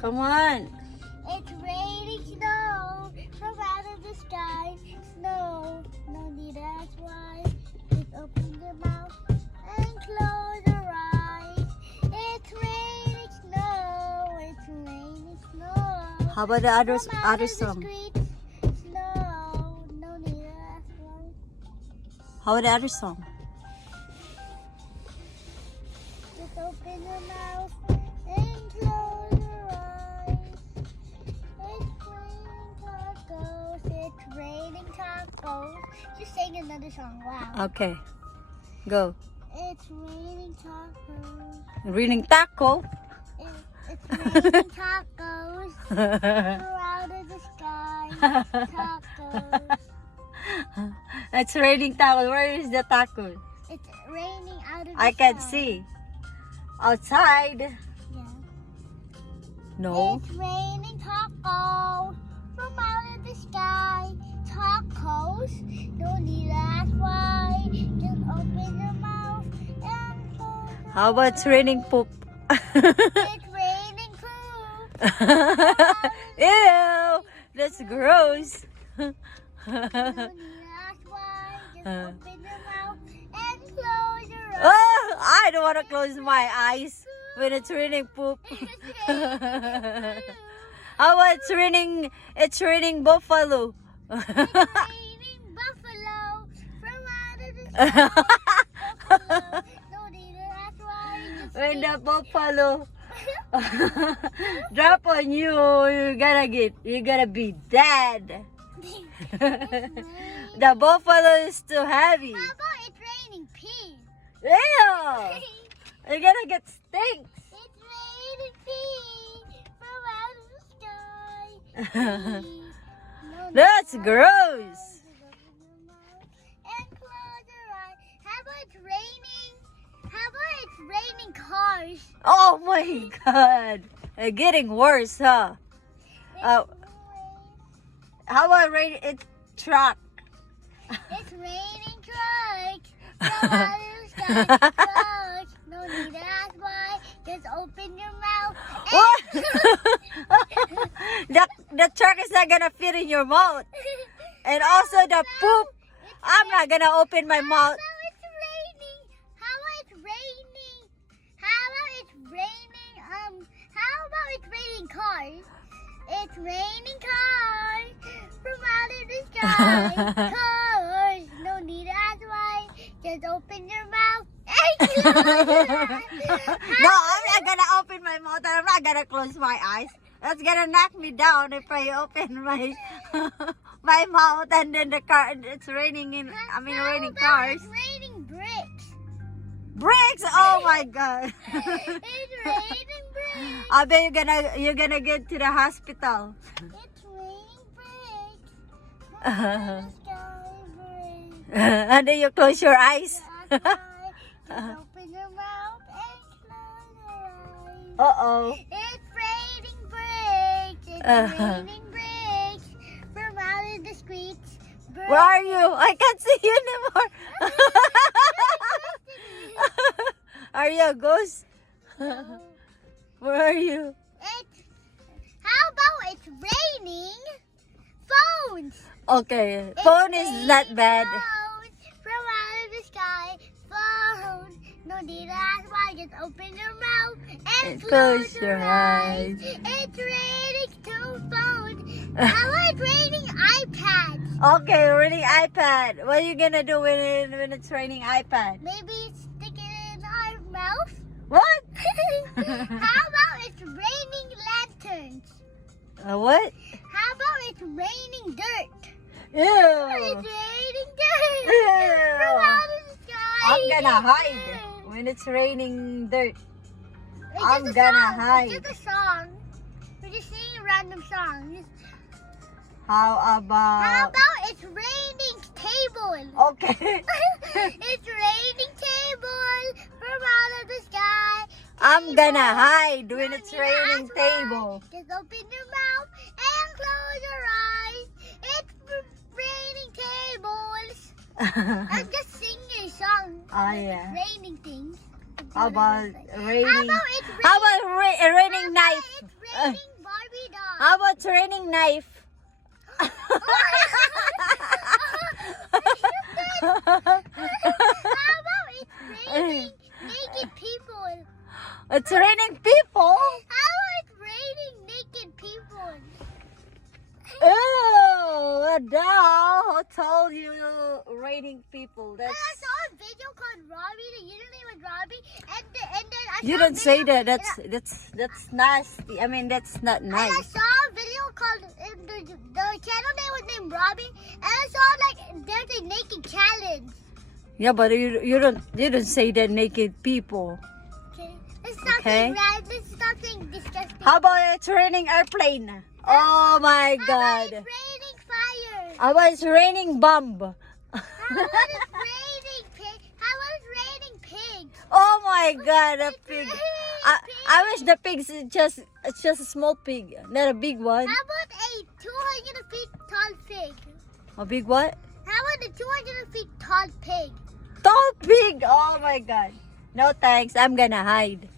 Come on. It's raining snow from out of the sky. Snow, no need to ask why. Just open your mouth and close your eyes. It's raining snow. It's raining snow. How about the other From out of the song? streets. Snow, no need to ask why. How about the other song? Just open your mouth and close your eyes. It's raining tacos. Just sing another song. Wow. Okay. Go. It's raining tacos. Reading taco. It's raining tacos. We're out of the sky. Tacos. It's raining taco. Where is the taco? It's raining out of the I sky. can see. Outside. Yeah. No. It's raining tacos from out of the sky. Tacos. No need to ask why. Just open your mouth and close your How about it's raining poop? It's raining poop. Ew. That's gross. No need to ask why. Just open your mouth and close your eyes. Oh, I don't want to close my eyes when it's raining poop. How about it's raining buffalo? It's raining buffalo from out of the sky. Buffalo. No need to ask why. Just When the buffalo drop on you, you're gonna be dead. The buffalo is too heavy. How about it's raining peas? Ew! You're gonna get stinks. It's raining peas from out of the sky. No, That's no, gross. Just open your mouth and close your eyes. How about it's raining? How about it's raining cars? Oh my god. Getting worse, huh? Uh, how about it's truck? It's raining trucks from out of the sky. Trucks. No need to ask why. Just open your mouth. What? the truck is not gonna fit in your mouth. And also the poop. I'm not gonna open my mouth. How about it's raining? How about it's raining? How about it's raining? How about it's raining cars? It's raining cars from out of the sky. Cars. No need to ask why. Just open your mouth and close your eyes. No, I'm not gonna open my mouth and I'm not gonna close my eyes. That's gonna knock me down if I open my my mouth and then the car it's raining raining How about cars. it's raining bricks? Bricks! Oh my god. It's raining bricks. I bet you're gonna get to the hospital. It's raining bricks. From out of the sky, bricks. And then you close your eyes. Just open your mouth and close your eyes. Uh-oh. It's raining bricks. It's raining bricks from out of the streets. Where are you? I can't see you anymore. Are you a ghost? Where are you? How about it's raining phones? Okay, It's phone is not raining bad. Phones from out of the sky. Phone. No need to ask why. Just open your mouth and close your eyes. It's raining two phones. How about it's raining iPads? Okay, raining iPad. What are you gonna do when it's raining iPad? Maybe stick it in our mouth. What? How about it's raining lanterns? What? How about it's raining dirt? Ew. It's raining dirt Ew. from out of the sky. I'm gonna hide when it's raining dirt. It's I'm just a gonna song. hide. It's just a song. We're just singing a random song. How How about? about it's raining table? Okay. It's raining table from out of the sky. I'm gonna hide when No it's need to raining ask why. table. Just open your mouth and close your eyes. It's raining tables. I'm just singing a song. Oh, yeah. Raining things. How about raining? How about it's raining? How about a raining How about knife? it's raining Barbie dolls. How about raining knife? How about it's raining naked people? It's raining people. How about it's raining naked people? Oh, no. Who told you raining people? And I That's saw a video called Robbie. The username was Robbie, and then I you saw a don't say video- that. That's nasty. I mean, that's not And I nice. saw a video called the channel name was named Robbie, and I saw like there's a naked challenge. Yeah, but you don't say that naked people. Okay, let's stop Okay. saying right. Let's stop saying disgusting. How about it's raining airplane? Oh my How about God. it's raining fire? How about it's raining bomb? How about it's raining pig? How about it's raining pigs? Oh my God, a It's pig. raining I wish the pig's it's just a small pig, not a big one. How about a 200 feet tall pig? A big what? How about a 200 feet tall pig? Tall pig. Oh my God. No thanks. I'm gonna hide.